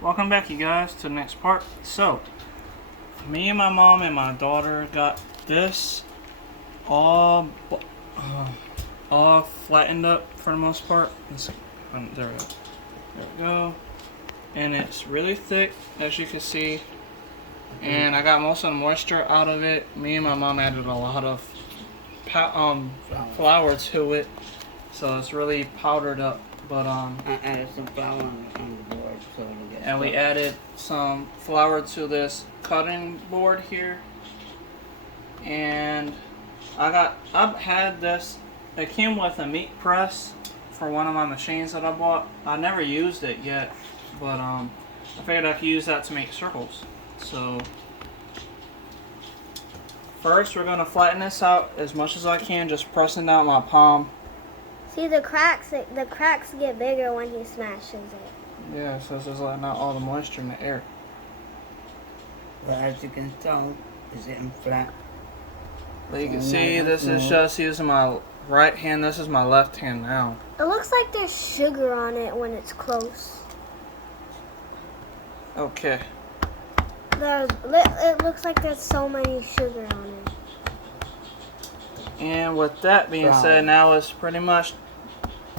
Welcome back, you guys, to the next part. So, me and my mom and my daughter got this all flattened up for the most part. There we go. And it's really thick, as you can see. And I got most of the moisture out of it. Me and my mom added a lot of flour to it, so it's really powdered up. But I added some flour on the board so it'll get and we added some flour to this cutting board here. And I've had this. It came with a meat press for one of my machines that I bought. I never used it yet, but I figured I could use that to make circles. So first we're gonna flatten this out as much as I can, just pressing down my palm. See the cracks get bigger when he smashes it. Yeah, so it's just letting out all the moisture in the air. But as you can tell, it's getting flat. But you can see this is just using my right hand. This is my left hand now. It looks like there's sugar on it when it's close. Okay. It looks like there's so many sugar on it. And with that being said, now it's pretty much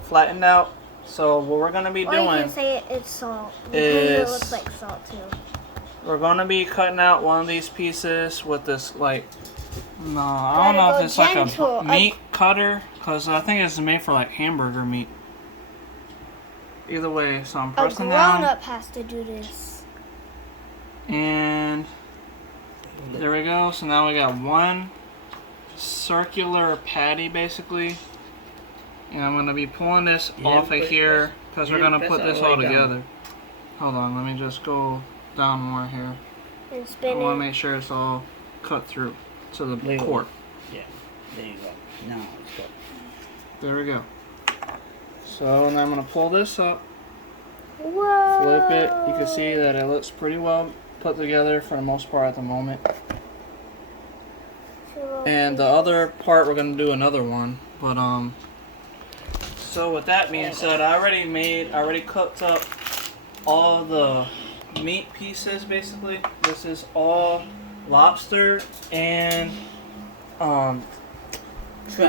flattened out. So what we're gonna be doing, you can say it's salt. It looks like salt too. We're gonna be cutting out one of these pieces with this I don't know if it's like a meat cutter, because I think it's made for like hamburger meat. Either way, so I'm pressing down. A grown-up has to do this. And there we go. So now we got one circular patty basically. And I'm going to be pulling this off of here because we're going to put this all together. Hold on, let me just go down more here. And spin it. I want to make sure it's all cut through to the core. Yeah, there you go. Now it's good. There we go. So now I'm going to pull this up. Whoa. Flip it. You can see that it looks pretty well put together for the most part at the moment. And the other part we're going to do another one. But so with that being said, I already cooked up all the meat pieces basically. This is all lobster and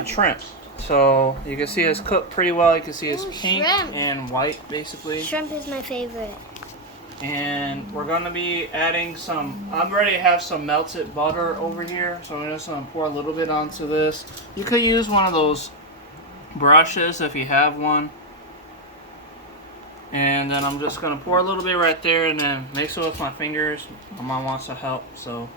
shrimp. So you can see it's cooked pretty well. You can see it's pink and white basically. Shrimp is my favorite. And we're gonna be adding some. I already have some melted butter over here, so I'm just gonna pour a little bit onto this. You could use one of those brushes if you have one. And then I'm just gonna pour a little bit right there, and then mix it with my fingers. My mom wants to help, so.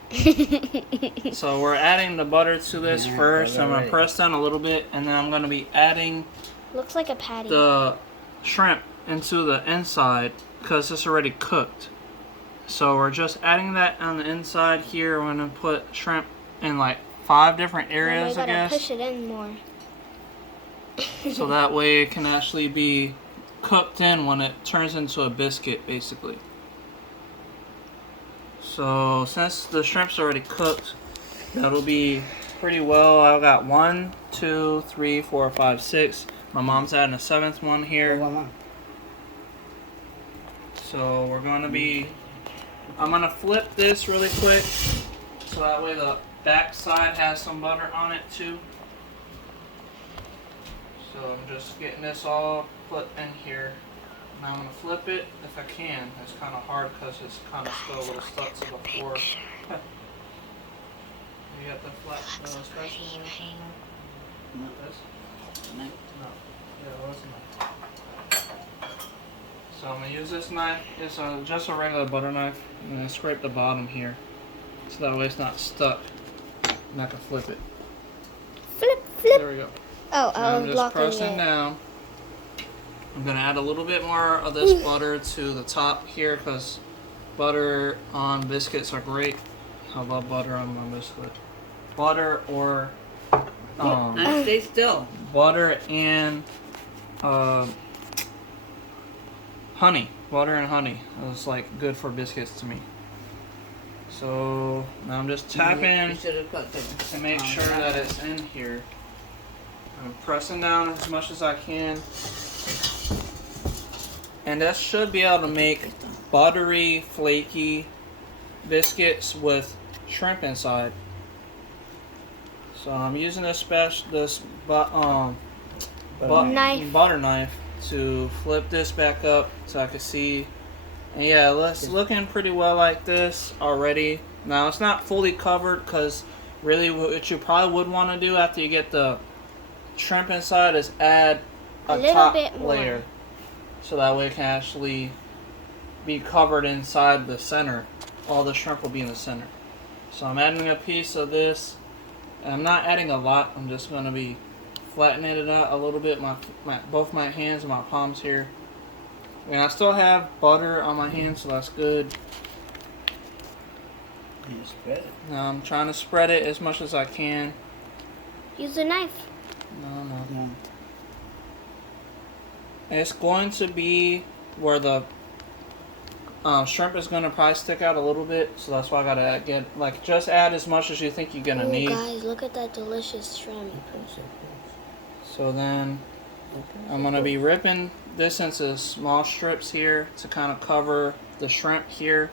So we're adding the butter to this first. I'm gonna press down a little bit, and then I'm gonna be adding. Looks like a patty. The shrimp into the inside because it's already cooked. So we're just adding that on the inside here. We're gonna put shrimp in like 5 different areas, I guess. Push it in more. So that way it can actually be cooked in when it turns into a biscuit basically. So since the shrimp's already cooked, that'll be pretty well. I've got 1, 2, 3, 4, 5, 6. My mom's adding a 7th one here. So we're gonna be, I'm gonna flip this really quick so that way the back side has some butter on it too. So I'm just getting this all put in here. Now I'm gonna flip it if I can. It's kind of hard because it's kind of still a little stuck to the floor. You got the flat special? Not this? No. Yeah, what's the knife? So I'm gonna use this knife. It's just a regular butter knife. I'm gonna scrape the bottom here, so that way it's not stuck. And I can flip it. Flip. There we go. Oh, I'm just pressing down. I'm gonna add a little bit more of this butter to the top here because butter on biscuits are great. I love butter on my biscuit. Butter or stay still. Butter and honey. Butter and honey. It's like good for biscuits to me. So now I'm just tapping to make sure that it's in here. I'm pressing down as much as I can. And that should be able to make buttery, flaky biscuits with shrimp inside. So I'm using this Knife. butter knife to flip this back up so I can see. And yeah, it's looking pretty well like this already. Now it's not fully covered because really what you probably would want to do after you get the shrimp inside is add a little top bit more. layer. So that way it can actually be covered inside the center. All the shrimp will be in the center. So I'm adding a piece of this. And I'm not adding a lot. I'm just going to be flattening it out a little bit. Both my hands and my palms here. And I still have butter on my hands, so that's good. And spread it. Now I'm trying to spread it as much as I can. Use a knife. No. It's going to be where the shrimp is going to probably stick out a little bit, so that's why I gotta just add as much as you think you're gonna need. Guys, look at that delicious shrimp. So then I'm gonna be ripping this into small strips here to kind of cover the shrimp here.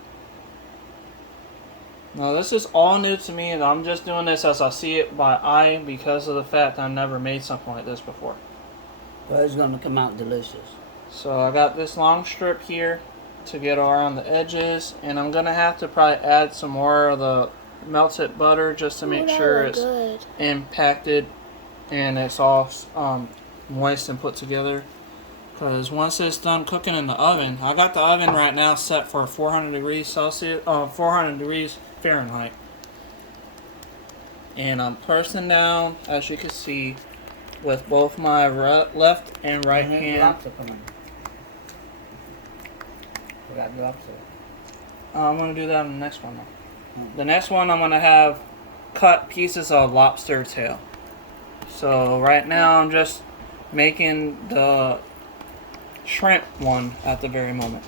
Now this is all new to me, and I'm just doing this as I see it by eye because of the fact that I've never made something like this before. Well, it's going to come out delicious. So I got this long strip here to get around the edges, and I'm gonna have to probably add some more of the melted butter just to make sure it's impacted and it's all moist and put together. Because once it's done cooking in the oven, I got the oven right now set for 400 degrees Celsius, 400 degrees Fahrenheit. And I'm pressing down, as you can see, with both my left and right hand. Lobster coming. We got lobster. I'm going to do that on the next one though. The next one I'm going to have cut pieces of lobster tail. So right now I'm just making the shrimp one at the very moment.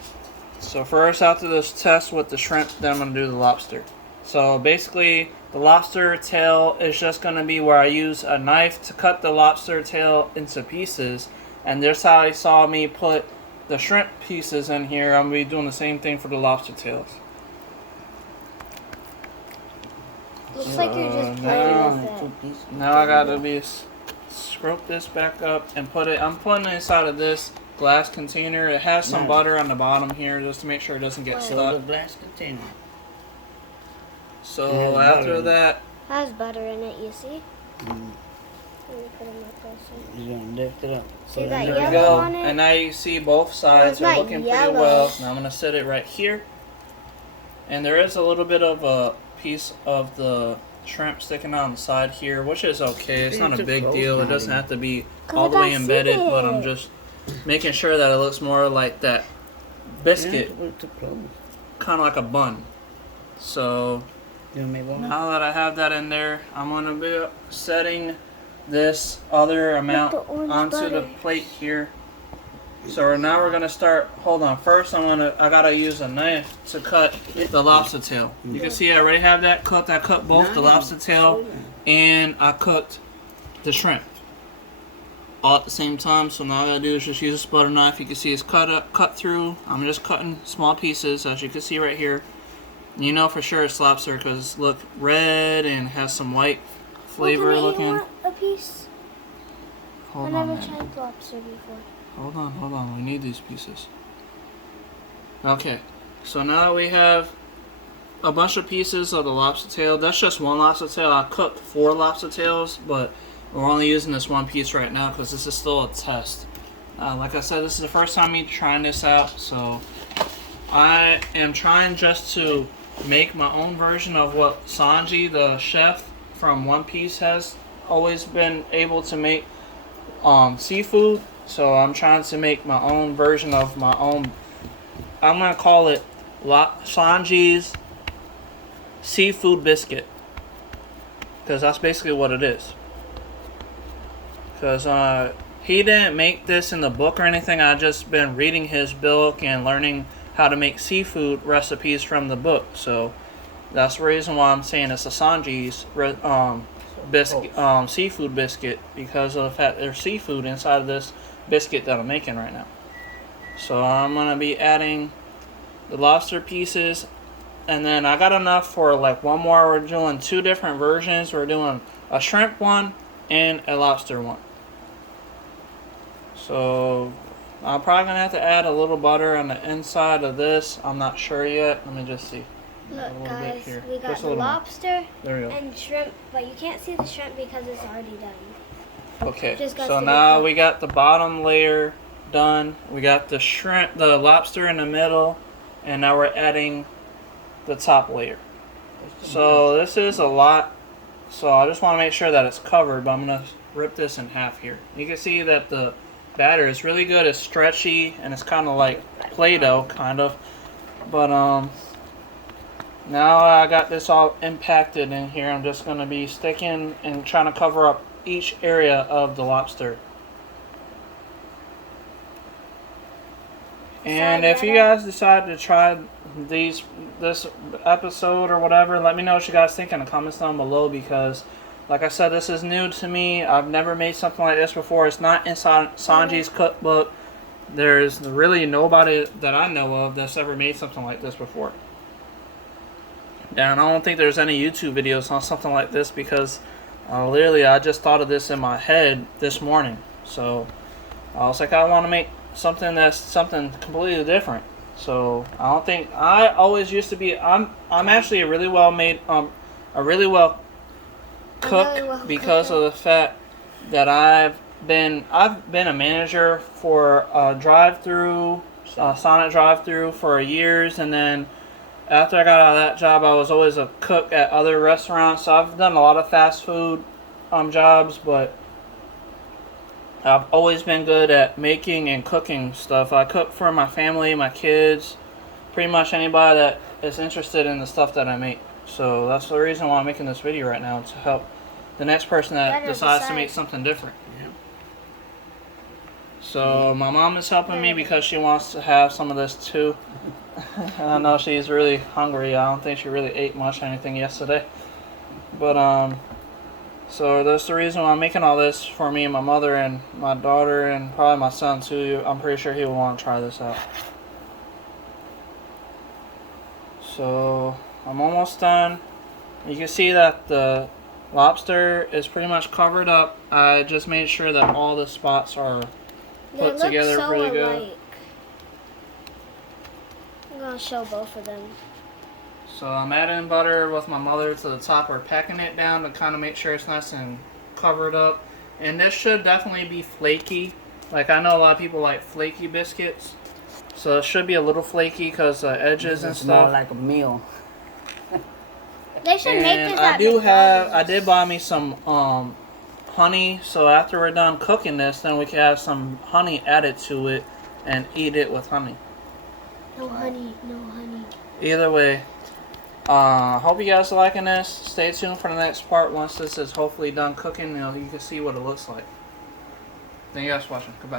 So first, after this test with the shrimp, then I'm going to do the lobster. So basically the lobster tail is just going to be where I use a knife to cut the lobster tail into pieces, and this how you saw me put the shrimp pieces in here. I'm going to be doing the same thing for the lobster tails. Looks like you're just playing with it. Now I got to scrape this back up and put it. I'm putting it inside of this glass container. It has some butter on the bottom here just to make sure it doesn't get stuck. The glass container. So after that, It has butter in it, you see? Let me put it more closer. You're going to lift it up. See that there we yellow go. on it? And now you see both sides It's are not looking pretty yellow. well. Now I'm going to set it right here. And there is a little bit of a piece of the shrimp sticking out on the side here, which is okay. It's not a big deal. It doesn't have to be all the way embedded, but I'm just making sure that it looks more like that biscuit, kind of like a bun. So now that I have that in there, I'm going to be setting this other amount onto the plate here. So now we're going to start, hold on, first I got to use a knife to cut the lobster tail. You can see I already have that cooked. I cut both the lobster tail and I cooked the shrimp all at the same time. So now all I got to do is just use this butter knife. You can see it's cut through. I'm just cutting small pieces, as you can see right here. You know for sure it's lobster because look red and has some white flavor looking. You want a piece? Hold I on, never man. tried lobster before. Hold on. We need these pieces. Okay, so now we have a bunch of pieces of the lobster tail. That's just one lobster tail. I cooked 4 lobster tails, but we're only using this one piece right now because this is still a test. Like I said, this is the first time me trying this out, so I am trying just to make my own version of what Sanji, the chef from One Piece, has always been able to make seafood. So I'm trying to make my own version of my own. I'm going to call it Sanji's seafood biscuit, because that's basically what it is. Because he didn't make this in the book or anything. I've just been reading his book and learning how to make seafood recipes from the book. So that's the reason why I'm saying it's a Sanji's biscuit, seafood biscuit, because of the fact there's seafood inside of this biscuit that I'm making right now. So I'm gonna be adding the lobster pieces, and then I got enough for like one more. We're doing 2 different versions. We're doing a shrimp one and a lobster one. So I'm probably gonna have to add a little butter on the inside of this. I'm not sure yet. Let me just see. Look, guys, we got Just a the little more. lobster There we go. and shrimp, but you can't see the shrimp because it's already done. Okay, Just got so to be now cooked. we got the bottom layer done. We got the shrimp, the lobster in the middle, and now we're adding the top layer. So this is a lot. So I just want to make sure that it's covered, but I'm gonna rip this in half here. You can see that the batter is really good. It's stretchy and it's kind of like Play-Doh, kind of. But now I got this all impacted in here. I'm just gonna be sticking and trying to cover up each area of the lobster. And if you guys decide to try this episode or whatever, let me know what you guys think in the comments down below, because like I said, this is new to me. I've never made something like this before. It's not inside Sanji's cookbook. There's really nobody that I know of that's ever made something like this before. And I don't think there's any YouTube videos on something like this, because literally I just thought of this in my head this morning. So I was like, I want to make something that's something completely different. So I don't think, I always used to be, I'm actually a really well made, a really well cook because of the fact that I've been a manager for a drive-through, Sonic drive-through for years, and then after I got out of that job, I was always a cook at other restaurants. So I've done a lot of fast food jobs, but I've always been good at making and cooking stuff. I cook for my family, my kids, pretty much anybody that is interested in the stuff that I make. So that's the reason why I'm making this video right now, to help the next person that decides to make something different. So my mom is helping me because she wants to have some of this too. I know she's really hungry. I don't think she really ate much or anything yesterday. But so that's the reason why I'm making all this for me and my mother and my daughter and probably my son too. I'm pretty sure he will want to try this out. So I'm almost done. You can see that the lobster is pretty much covered up. I just made sure that all the spots are put together pretty good. I'm gonna show both of them. So I'm adding butter with my mother to the top. We're packing it down to kind of make sure it's nice and covered up. And this should definitely be flaky. Like, I know a lot of people like flaky biscuits, so it should be a little flaky because the edges and stuff. More like a meal. They should make this I did buy me some honey, so after we're done cooking this, then we can have some honey added to it and eat it with honey. No honey, no honey. Either way, hope you guys are liking this. Stay tuned for the next part. Once this is hopefully done cooking, you can see what it looks like. Thank you guys for watching. Goodbye.